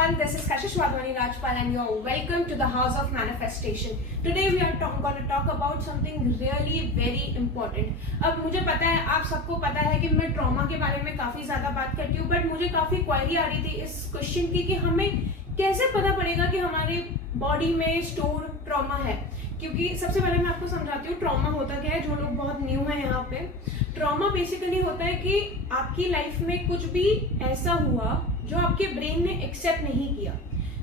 everyone, this is Kashish Wadhwani Rajpal and you're welcome to the House of Manifestation. Today we are going to talk about something really very important. अब मुझे पता है, आप सबको पता है कि मैं ट्रॉमा के बारे में काफी ज्यादा बात करती हूँ, बट मुझे काफी क्वेरी आ रही थी इस क्वेश्चन की कि हमें कैसे पता पड़ेगा कि हमारी बॉडी में स्टोर ट्रॉमा है। क्योंकि सबसे पहले मैं आपको समझाती हूँ ट्रॉमा होता क्या है, जो लोग बहुत न्यू हैं यहाँ पे। ट्रॉमा बेसिकली होता है कि आपकी लाइफ में कुछ भी ऐसा हुआ जो आपके ब्रेन ने एक्सेप्ट नहीं किया।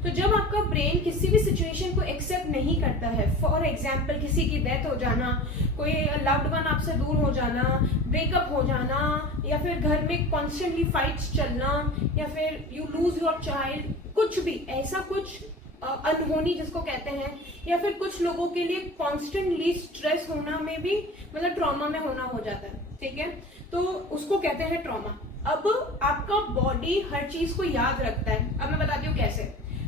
तो जब आपका ब्रेन किसी भी सिचुएशन को एक्सेप्ट नहीं करता है, फॉर एग्जाम्पल किसी की डेथ हो जाना, कोई लव्ड वन आपसे दूर हो जाना, ब्रेकअप हो जाना, या फिर घर में कॉन्स्टेंटली फाइट्स चलना, या फिर यू लूज योर चाइल्ड, कुछ भी ऐसा कुछ अनहोनी जिसको कहते हैं, या फिर कुछ लोगों के लिए कॉन्स्टेंटली स्ट्रेस होना में भी मतलब ट्रॉमा में होना हो जाता है, ठीक है। तो उसको कहते हैं ट्रॉमा। अब आपका बॉडी हर चीज को याद रखता है। अब मैं बताती हूँ कैसे।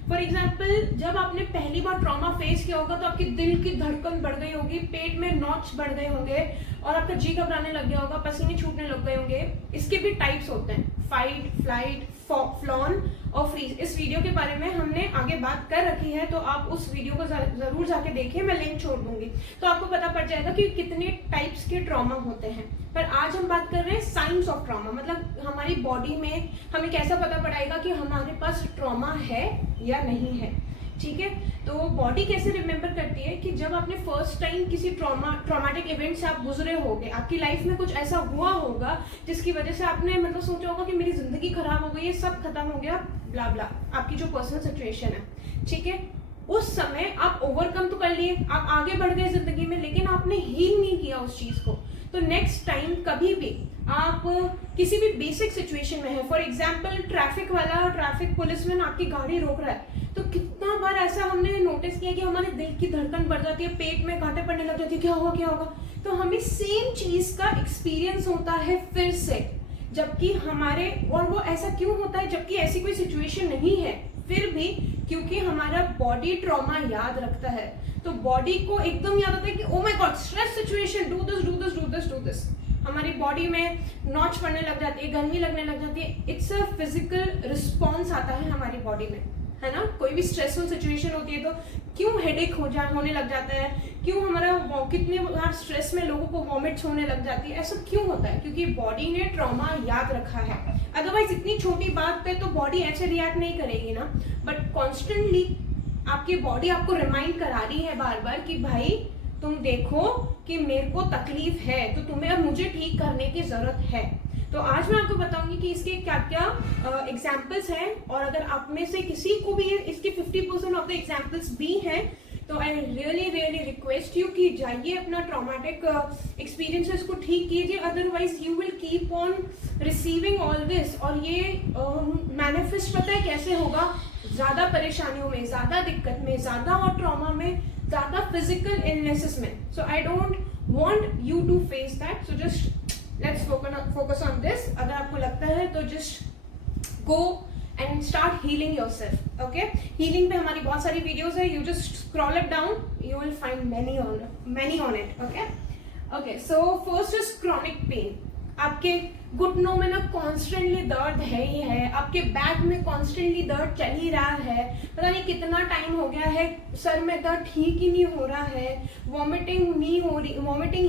फॉर एग्जाम्पल, जब आपने पहली बार ट्रॉमा फेस किया होगा तो आपकी दिल की धड़कन बढ़ गई होगी, पेट में नॉच बढ़ गए होंगे और आपका जी घबराने लग गया होगा, पसीने छूटने लग गए होंगे। इसके भी टाइप्स होते हैं, फाइट, फ्लाइट, फ्लॉन और फ्रीज। इस वीडियो के बारे में हमने आगे बात कर रखी है, तो आप उस वीडियो को जरूर जाके देखिए, मैं लिंक छोड़ दूंगी, तो आपको पता पड़ जाएगा कि कितने टाइप्स के ट्रॉमा होते हैं। पर आज हम बात कर रहे हैं साइंस ऑफ ट्रॉमा, मतलब हमारी बॉडी में हमें कैसा पता पड़ेगा कि हमारे पास ट्रॉमा है या नहीं है, ठीक है। तो बॉडी कैसे रिमेम्बर करती है कि जब आपने फर्स्ट टाइम किसी ट्रॉमेटिक इवेंट से आप गुजरे होंगे, आपकी लाइफ में कुछ ऐसा हुआ होगा जिसकी वजह से आपने मतलब सोचा होगा कि मेरी जिंदगी खराब हो गई है, सब खत्म हो गया, ब्ला ब्ला, आपकी जो पर्सनल सिचुएशन है, ठीक है। उस समय आप ओवरकम तो कर लिए, आप आगे बढ़ गए जिंदगी में, लेकिन आपने हील नहीं किया उस चीज को। तो नेक्स्ट टाइम कभी भी आप किसी भी बेसिक सिचुएशन में है, फॉर एग्जाम्पल ट्रैफिक पुलिसमैन आपकी गाड़ी रोक रहा है, तो कितना बार ऐसा हमने नोटिस किया कि हमारे दिल की धड़कन बढ़ जाती है, पेट में कांटे पड़ने लग जाती है, क्या होगा। तो हमें सेम चीज का एक्सपीरियंस होता है फिर से, जबकि हमारे, और वो ऐसा क्यों होता है जबकि ऐसी कोई सिचुएशन नहीं है, फिर भी क्योंकि हमारा बॉडी ट्रॉमा याद रखता है। तो बॉडी को एकदम याद आता है कि oh my God, stress situation, do this. हमारी बॉडी में नॉच पड़ने लग जाती है, गर्मी लगने लग जाती है। इट्स अ फिजिकल रिस्पॉन्स आता है हमारी बॉडी में, है ना। कोई भी स्ट्रेसफुल सिचुएशन होती है तो क्यों हेडेक होने लग जाता है, क्यों हमारा कितने बार स्ट्रेस में लोगों को वॉमिट्स होने लग जाती है, ऐसा क्यों होता है? क्योंकि बॉडी ने ट्रॉमा याद रखा है। अदरवाइज इतनी छोटी बात पे तो बॉडी ऐसे रिएक्ट नहीं करेगी ना, बट कॉन्स्टेंटली आपकी बॉडी आपको रिमाइंड करा रही है बार बार कि भाई तुम देखो कि मेरे को तकलीफ है, तो तुम्हें अब मुझे ठीक करने की जरूरत है। तो आज मैं आपको बताऊंगी कि इसके क्या क्या एग्जाम्पल्स हैं, और अगर आप में से किसी को भी इसके 50% ऑफ द एग्जाम्पल्स भी हैं, तो आई रियली रिक्वेस्ट यू कि जाइए अपना ट्रॉमेटिक एक्सपीरियंसेस को ठीक कीजिए, otherwise you will keep on receiving all this. और ये मैनिफेस्ट पता है कैसे होगा? ज्यादा परेशानियों में, ज्यादा दिक्कत में, ज्यादा और ट्रॉमा में, ज्यादा फिजिकल इलनेसेस में। So I don't want you to face that, so just let's focus on this. अगर आपको लगता है तो just go and start healing yourself, okay. Healing पे हमारी बहुत सारी वीडियोस है, you just scroll it down, you will find many on it, okay. So first is chronic pain. आपके घुटनों में ना कॉन्स्टेंटली दर्द है ही है, आपके बैक में कॉन्स्टेंटली दर्द चल ही रहा है, पता नहीं कितना टाइम हो गया है, सर में दर्द ठीक ही नहीं हो रहा है, वॉमिटिंग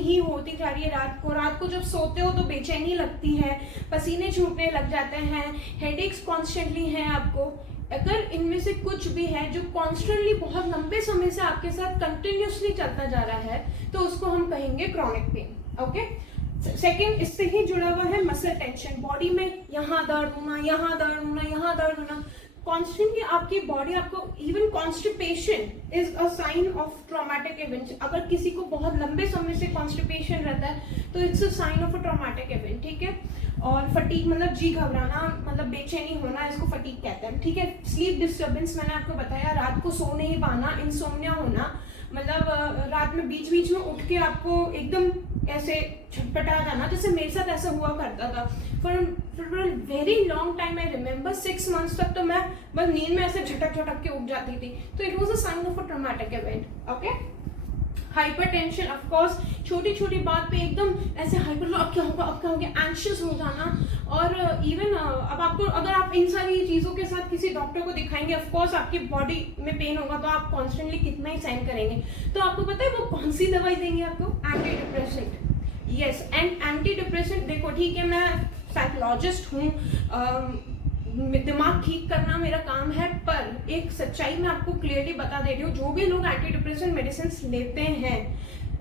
ही होती जा रही है रात को जब सोते हो तो बेचैनी लगती है, पसीने छूटने लग जाते हैं, हेडेक्स कॉन्स्टेंटली हैं आपको। अगर इनमें से कुछ भी है जो कॉन्स्टेंटली बहुत लंबे समय से आपके साथ कंटिन्यूसली चलता जा रहा है, तो उसको हम कहेंगे क्रॉनिक पेन, ओके। सेकेंड, इससे ही जुड़ा हुआ है मसल टेंशन। बॉडी में यहाँ दर्द होना, कॉन्स्टेंटली आपकी बॉडी आपको, even constipation is a sign of traumatic event. अगर किसी को बहुत लंबे समय से कॉन्स्टिपेशन रहता है तो it's a sign of a traumatic event, ठीक है। और फटीग मतलब जी घबराना, मतलब बेचैनी होना, इसको फटीग कहते हैं, ठीक है। स्लीप डिस्टर्बेंस मैंने आपको बताया, रात को सो नहीं पाना, इंसोम्निया होना, मतलब रात में बीच में उठ के आपको एकदम ऐसे छटपटा जाना, जैसे मेरे साथ ऐसा हुआ करता था। For very long time, I remember 6 months तक तो मैं बस नींद में ऐसे झटक के उठ जाती थी। तो it was a sign of a traumatic event, okay. Hypertension, of course छोटी छोटी बात पे एकदम ऐसे हाइपर, अब क्या होगा, अब क्या हो गया, एंशियस हो जाना। और इवन अब आपको, अगर आप इन सारी चीज़ों के साथ किसी डॉक्टर को दिखाएंगे, ऑफ कोर्स आपकी बॉडी में पेन होगा, तो आप कॉन्स्टेंटली कितना ही सहन करेंगे। तो आपको पता है वो कौन सी दवाई देंगे आपको? Anti depressant. Yes, and anti depressant, देखो ठीक है, मैं साइकोलॉजिस्ट हूँ, दिमाग ठीक करना मेरा काम है, पर एक सच्चाई मैं आपको क्लियरली बता दे रही हूँ, जो भी लोग एंटी डिप्रेसेंट मेडिसिन लेते हैं,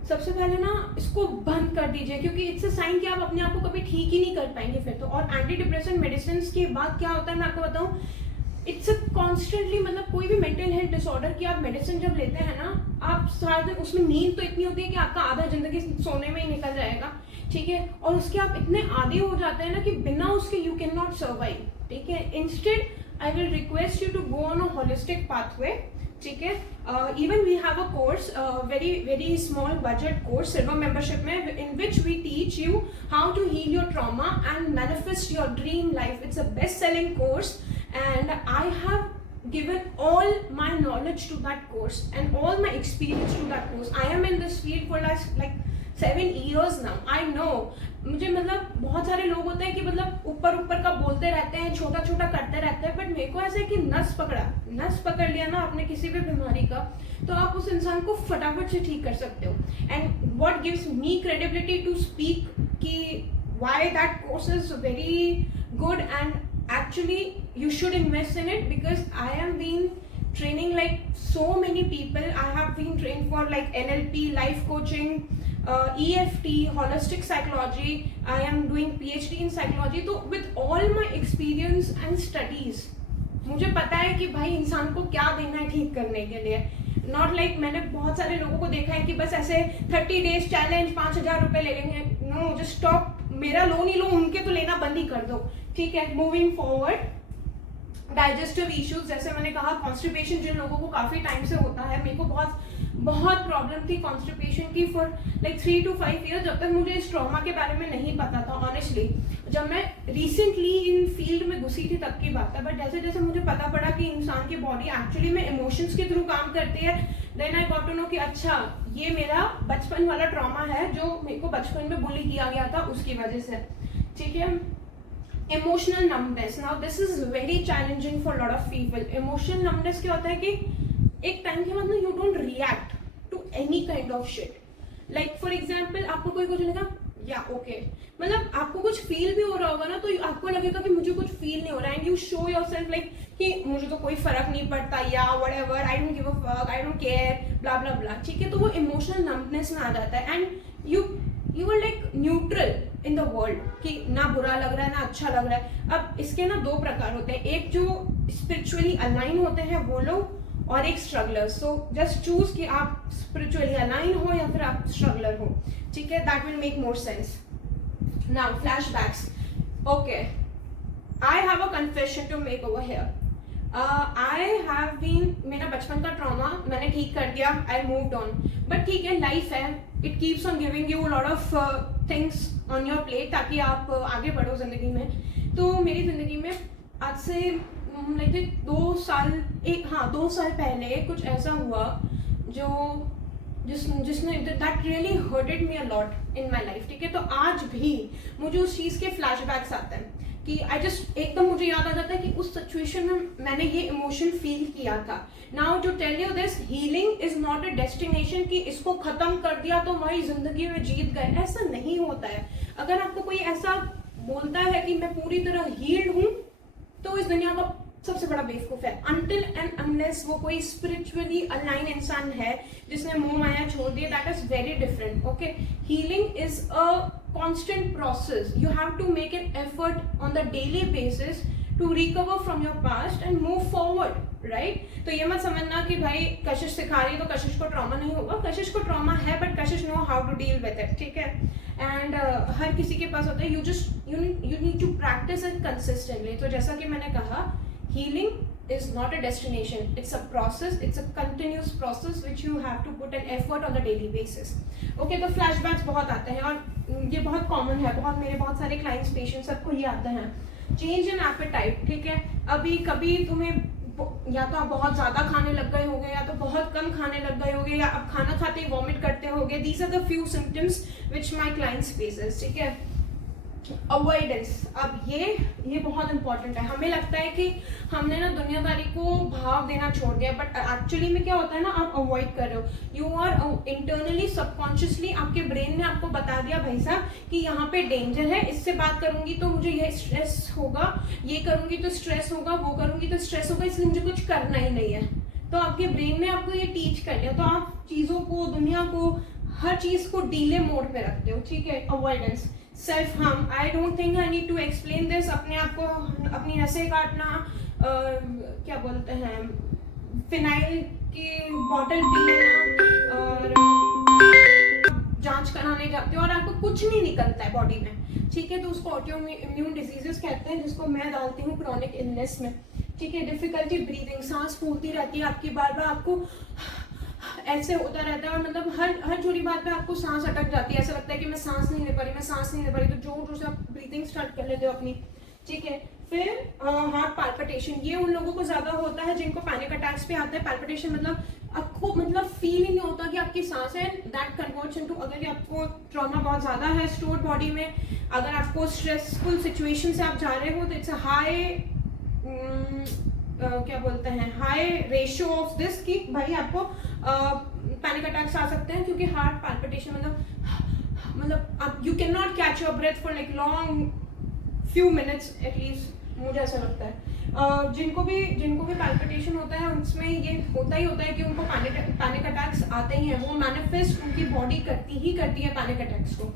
सबसे पहले ना इसको बंद कर दीजिए, क्योंकि इट्स अ साइन कि आप अपने आप को कभी ठीक ही नहीं कर पाएंगे फिर तो। और एंटी डिप्रेसेंट मेडिसिन के बाद क्या होता है मैं आपको बताऊं, इट्स अ कॉन्स्टेंटली, मतलब कोई भी मेंटल हेल्थ डिसऑर्डर की आप मेडिसिन जब लेते हैं ना, आप सारा दिन उसमें नींद तो इतनी होती है कि आपका आधा जिंदगी सोने में ही निकल जाएगा, ठीक है, और उसके आप इतने आदी हो जाते हैं ना कि बिना उसके यू कैन नॉट सर्वाइव, ठीक है। Instead I will request you to go on a holistic pathway, ठीक है। Even we have a course, very very small budget course silver membership में, in which we teach you how to heal your trauma and manifest your dream life. It's a best selling course and I have given all my knowledge to that course and all my experience to that course. I am in this field for last like 7 years now. I know, मुझे मतलब बहुत सारे लोग होते हैं कि मतलब ऊपर ऊपर का बोलते रहते हैं, छोटा छोटा करते रहते हैं, बट मेरे को ऐसे कि नस पकड़ लिया ना आपने किसी भी बीमारी का, तो आप उस इंसान को फटाफट से ठीक कर सकते हो। And what gives me credibility to speak कि why that course is very good, and actually you should invest in it, because I am been training like so many people. I have been trained for like NLP, life coaching, EFT, holistic psychology. I am doing PhD in psychology. तो with all my experience and studies, मुझे पता है कि भाई इंसान को क्या देना है ठीक करने के लिए। नॉट लाइक मैंने बहुत सारे लोगों को देखा है कि बस ऐसे 30 डेज चैलेंज 5,000 रुपए ले लेंगे। नो, जस्ट स्टॉप, मेरा लोन ही लो, उनके तो लेना बंद ही कर दो, ठीक है। मूविंग फॉरवर्ड, डाइजेस्टिव इश्यूज, जैसे मैंने कहा कॉन्स्टिपेशन जिन लोगों को काफी टाइम से होता है, मेरे को बहुत प्रॉब्लम थी कॉन्स्टिपेशन की फॉर लाइक 3 to 5 years, जब तक मुझे इस ट्रॉमा के बारे में नहीं पता था ऑनेस्टली। जब मैं रिसेंटली इन फील्ड में घुसी थी तब की बात है, बट जैसे जैसे मुझे पता पड़ा कि इंसान की बॉडी एक्चुअली में इमोशंस के थ्रू काम करती है, then I got to know कि अच्छा ये मेरा बचपन वाला ट्रॉमा है जो मेरे को बचपन में बुली किया गया था उसकी वजह से, ठीक है। Emotional numbness, now this is very challenging for lot of people. Emotional numbness क्या होता है कि एक टाइम के बाद ना you don't react to any kind of shit. Like for example, आपको कोई कुछ लगा या ओके, मतलब आपको कुछ फील भी हो रहा होगा ना, तो आपको लगेगा कि मुझे कुछ फील नहीं हो रहा है, and you show yourself like कि मुझे तो कोई फर्क नहीं पड़ता, या whatever, I don't give a fuck, I don't care, blah blah blah, ठीक है। तो वो इमोशनल नम्बनेस में आ जाता है, and you are like neutral in the world, कि ना बुरा लग रहा है ना अच्छा लग रहा है। अब इसके ना 2 प्रकार होते हैं, एक जो स्पिरिचुअली अलाइन होते हैं वो लोग, और एक स्ट्रगलर्स। सो जस्ट चूज कि आप स्पिरिचुअली अलाइन हो या फिर आप स्ट्रगलर हो, ठीक है। That will make more sense. Now flashbacks, okay, I have a confession to make over here. I have been, मेरा बचपन का ट्रॉमा मैंने ठीक कर दिया, आई मूव्ड ऑन, बट ठीक है, लाइफ है, it keeps on giving you lot of things on your plate ताकि आप आगे बढ़ो जिंदगी में। तो मेरी जिंदगी में आज से लाइक 2 साल पहले कुछ ऐसा हुआ जिसने that really hurted me a lot in my life, ठीक है। तो आज भी मुझे उस चीज के फ्लैशबैक्स आते हैं कि आई जस्ट एकदम मुझे याद आ जाता है कि उस सिचुएशन में मैंने ये इमोशन फील किया था। Now to tell you this, healing is not a destination कि इसको खत्म कर दिया तो भाई जिंदगी में जीत गए, ऐसा नहीं होता है। अगर आपको कोई ऐसा बोलता है कि मैं पूरी तरह हील्ड हूं, तो इस दुनिया का सबसे बड़ा बेवकूफ है। अनटिल एंड अनलेस वो कोई स्पिरिचुअली अलाइन इंसान है जिसने मोह माया छोड़ दिया, that is very different, okay. Healing is a constant process. You have to make an effort on the daily basis to recover from your past and move forward, right? तो ये मत समझना कि भाई कशिश सिखा रही है तो कशिश को ट्रॉमा नहीं होगा, कशिश को ट्रॉमा है, but Kashish know how to deal with it, ठीक है। एंड हर किसी के पास होता है, you need to practice it consistently. तो जैसा कि मैंने कहा, healing is not a destination, it's a process, it's a continuous process which you have to put an effort on the daily basis, okay। तो flashbacks बहुत आते हैं और ये बहुत common है, मेरे बहुत सारे clients, patients, सबको ये आते हैं। चेंज इन एपेटाइट, ठीक है। अभी कभी तुम्हें या तो आप बहुत ज़्यादा खाने लग गए होगे, या तो बहुत कम खाने लग गए होगे, या आप खाना खाते ही वॉमिट करते होगे. These are the few symptoms which my clients faces. ठीक है. अवॉइडेंस, अब ये बहुत इंपॉर्टेंट है. हमें लगता है कि हमने ना दुनियादारी को भाव देना छोड़ दिया, बट एक्चुअली में क्या होता है ना, आप अवॉइड कर रहे हो. यू आर इंटरनली सबकॉन्शियसली आपके ब्रेन ने आपको बता दिया भाई साहब कि यहाँ पे डेंजर है, इससे बात करूंगी तो मुझे ये स्ट्रेस होगा, ये करूंगी तो स्ट्रेस होगा, वो करूंगी तो स्ट्रेस होगा, इसलिए मुझे कुछ करना ही नहीं है. तो आपके ब्रेन ने आपको ये टीच कर लिया, तो आप चीज़ों को, दुनिया को, हर चीज़ को डीले मोड पे रखते हो. ठीक है. Avoidance. Self harm, I don't think I need to explain this. अपने आप को, अपनी नसें काटना, क्या बोलते हैं, फिनाइल की बॉटल पी लेना, और जांच कराने जाते हो और आपको कुछ नहीं निकलता है बॉडी में. ठीक है. तो उसको ऑटो इम्यून डिजीजेस कहते हैं, जिसको मैं डालती हूँ क्रॉनिक इलनेस में. ठीक है. डिफिकल्टी ब्रीदिंग, सांस फूलती रहती है आपकी, बार बार आपको ऐसे होता रहता है, और मतलब हर छोटी बात पे आपको सांस अटक जाती है. ऐसा लगता है कि मैं सांस नहीं ले पा रही, मैं सांस नहीं ले पा रही. तो जोर जोर से आप ब्रीथिंग स्टार्ट कर लेते हो अपनी. ठीक है. फिर हार्ट पाल्पिटेशन, ये उन लोगों को ज्यादा होता है जिनको पैनिक अटैक्स पे आता है. पाल्पिटेशन मतलब आपको मतलब फील ही नहीं होता कि आपकी सांस है. दैट कन्वर्ट्स इनटू, अगर आपको ट्रॉमा बहुत ज्यादा है स्टोर बॉडी में, अगर आपको स्ट्रेसफुल सिचुएशन से आप जा रहे हो, तो इट्स अ हाई क्या बोलते हैं, हाई रेशियो ऑफ दिस कि भाई आपको पैनिक अटैक्स आ सकते हैं. क्योंकि हार्ट पाल्पिटेशन मतलब आप you can not catch your breath for like long few minutes at least, मुझे ऐसा लगता है. जिनको भी पाल्पिटेशन होता है उसमें ये होता है कि उनको पैनिक अटैक्स आते ही हैं. वो मैनिफेस्ट उनकी बॉडी करती है पैनिक अटैक्स को.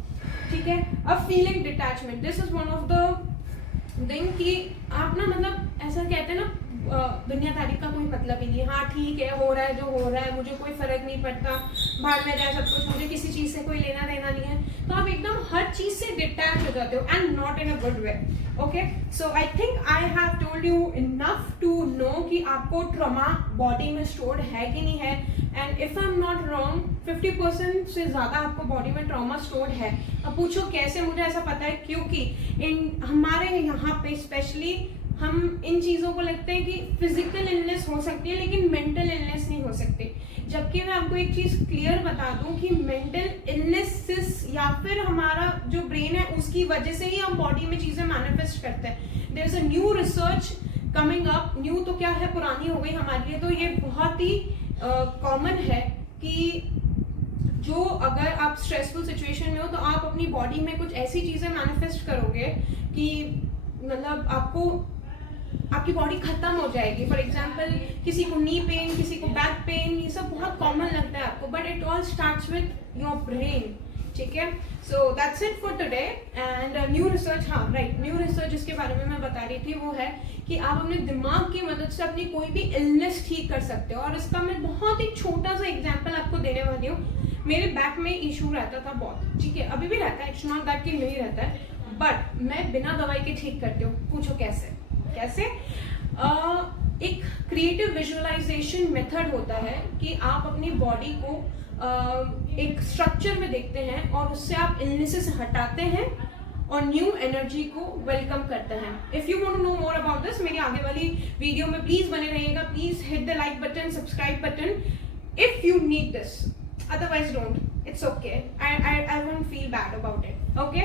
ठीक है. अब feeling detachment, this is one of the thing कि आप ना मतलब ऐसा कहते हैं ना, दुनियादारी का कोई मतलब ही नहीं है. हाँ ठीक है, हो रहा है जो हो रहा है, मुझे कोई फर्क नहीं पड़ता, बाहर में जाए सब कुछ, मुझे किसी चीज़ से कोई लेना देना नहीं है. तो आप एकदम हर चीज़ से डिटैच हो जाते हो, and not in a good way. Okay. So I think I have told you enough to know कि आपको ट्रॉमा बॉडी में स्टोर्ड है कि नहीं है. And if I am not wrong, 50% से ज़्यादा आपको बॉडी में ट्रॉमा स्टोर्ड है. अब पूछो कैसे, मुझे ऐसा पता है क्योंकि हमारे यहाँ पे स्पेशली हम इन चीज़ों को लगता है कि फिजिकल इलनेस हो सकती है लेकिन मेंटल इलनेस नहीं हो सकती. जबकि मैं आपको एक चीज़ क्लियर बता दूं कि मेंटल इलनेस या फिर हमारा जो ब्रेन है उसकी वजह से ही हम बॉडी में चीज़ें मैनिफेस्ट करते हैं. There is a new research coming up. New तो क्या है, पुरानी हो गई हमारे लिए. तो ये बहुत ही कॉमन है कि जो अगर आप स्ट्रेसफुल सिचुएशन में हो तो आप अपनी बॉडी में कुछ ऐसी चीज़ें मैनिफेस्ट करोगे कि मतलब आपकी बॉडी खत्म हो जाएगी. फॉर एग्जाम्पल किसी को नी पेन, किसी को बैक पेन, ये सब बहुत कॉमन लगता है आपको, but it all starts with your brain. ठीक है. So that's it for today. And new research, हाँ राइट, न्यू रिसर्च जिसके बारे में मैं बता रही थी वो है कि आप अपने दिमाग की मदद से अपनी कोई भी इलनेस ठीक कर सकते हो. और इसका मैं बहुत ही छोटा सा एग्जाम्पल आपको देने वाली हूँ. मेरे बैक में इशू रहता था बहुत. ठीक है. अभी भी रहता है, इट्स नॉट दैट कि नहीं रहता है, बट मैं बिना दवाई के ठीक करती हूँ. पूछो कैसे. एक क्रिएटिव विजुअलाइजेशन मेथड होता है कि आप अपनी बॉडी को एक स्ट्रक्चर में देखते हैं और उससे आप इलनेसेस हटाते हैं और न्यू एनर्जी को वेलकम करते हैं. If you want to know more about this, मेरी आगे वाली वीडियो में प्लीज बने रहिएगा. Please hit the like button, subscribe button if you need this. Otherwise don't. It's okay. I won't feel bad about it. Okay?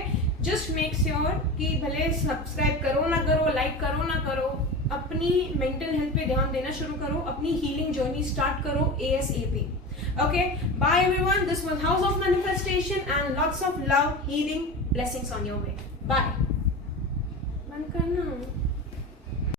Just make sure कि भले subscribe करो ना करो, लाइक करो ना करो, अपनी मेंटल हेल्थ पे ध्यान देना शुरू करो, अपनी हीलिंग जर्नी स्टार्ट करो ASAP. Okay? Bye everyone. This was House of Manifestation and lots of love, healing, blessings on your way. Bye. बंद करना.